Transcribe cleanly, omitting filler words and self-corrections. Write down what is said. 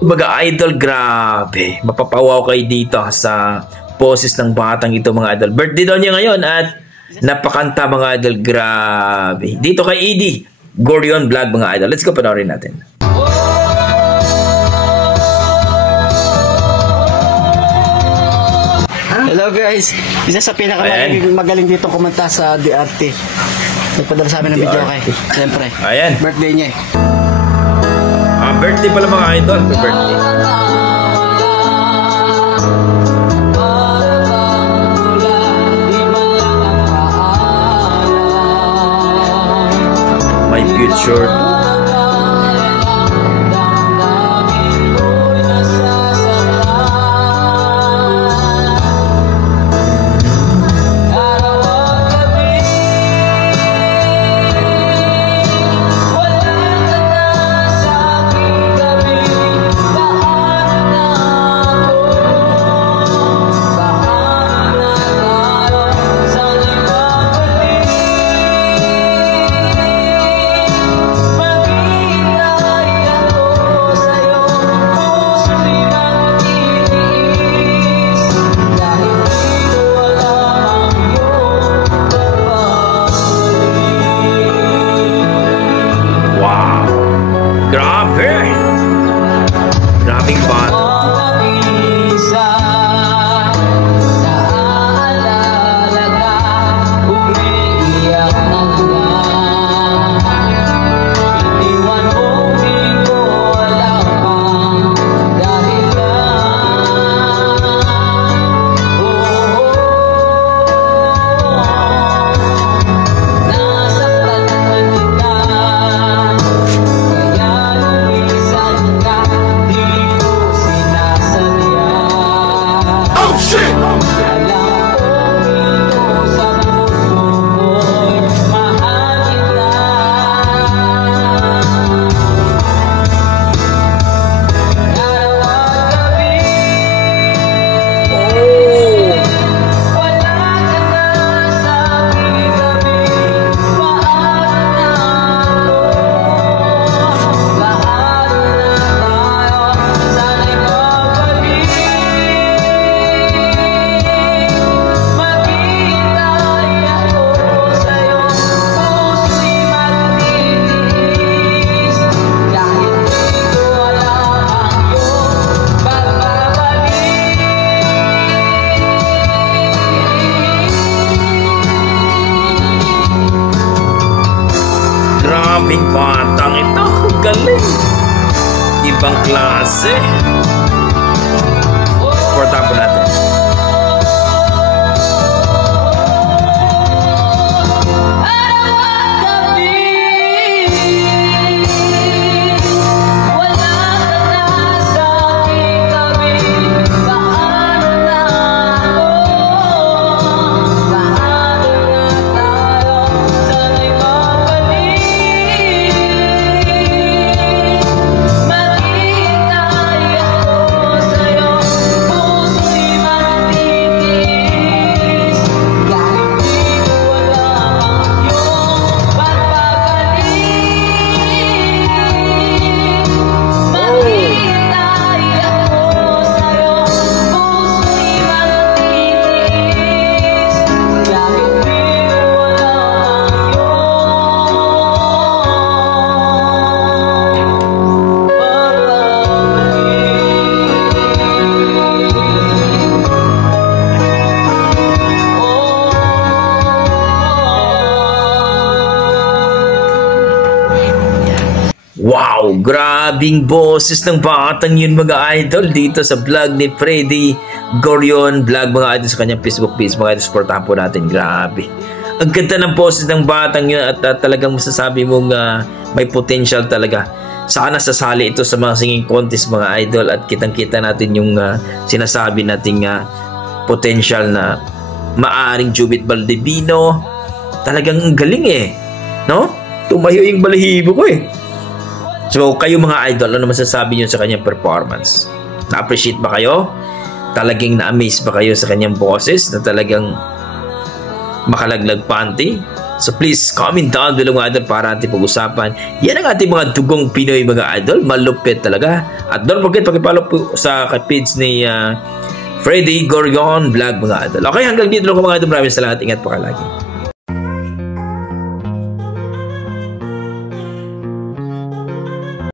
Mga idol, grabe. Mapapawaw kayo dito sa poses ng batang ito mga idol. Birthday daw niya ngayon at napakanta mga idol. Grabe. Dito kay Edie Gorion Vlog mga idol. Let's go panoorin natin. Hello guys. Isa sa pinakamagaling dito kumanta sa DRT. Nagpadala sa amin ng video kay. Siyempre. Ayan. Birthday niya eh. Birthday pala mga idol. Birthday. My future. Grabing bata. Grabing batang ito. Galing. Ibang klase. Porta po natin. Wow! Grabing boses ng batang yun mga idol dito sa vlog ni Freddy Gorion Vlog mga idol sa kanyang Facebook page mga idol. Supportahan po natin. Grabe. Ang ganda ng boses ng batang yun at talagang masasabi mong may potential talaga. Sana sasali ito sa mga singing contest mga idol at kitang-kita natin yung sinasabi nating potential na maaring Jubit Baldivino. Talagang galing eh. No? Tumayo yung balahibo ko eh. So, kayo mga idol, ano masasabi nyo sa kanyang performance? Na-appreciate ba kayo? Talagang na-amaze ba kayo sa kanyang boses na talagang makalaglag panty? So please comment down below mga idol para ating pag-usapan. Yan ang ating mga dugong Pinoy mga idol. Malupit talaga. At don't forget pakipollow po sa page ni Freddy Gorion Vlog mga idol. Okay, hanggang dito lang mga idol. Maraming salamat. Ingat po ka lagi.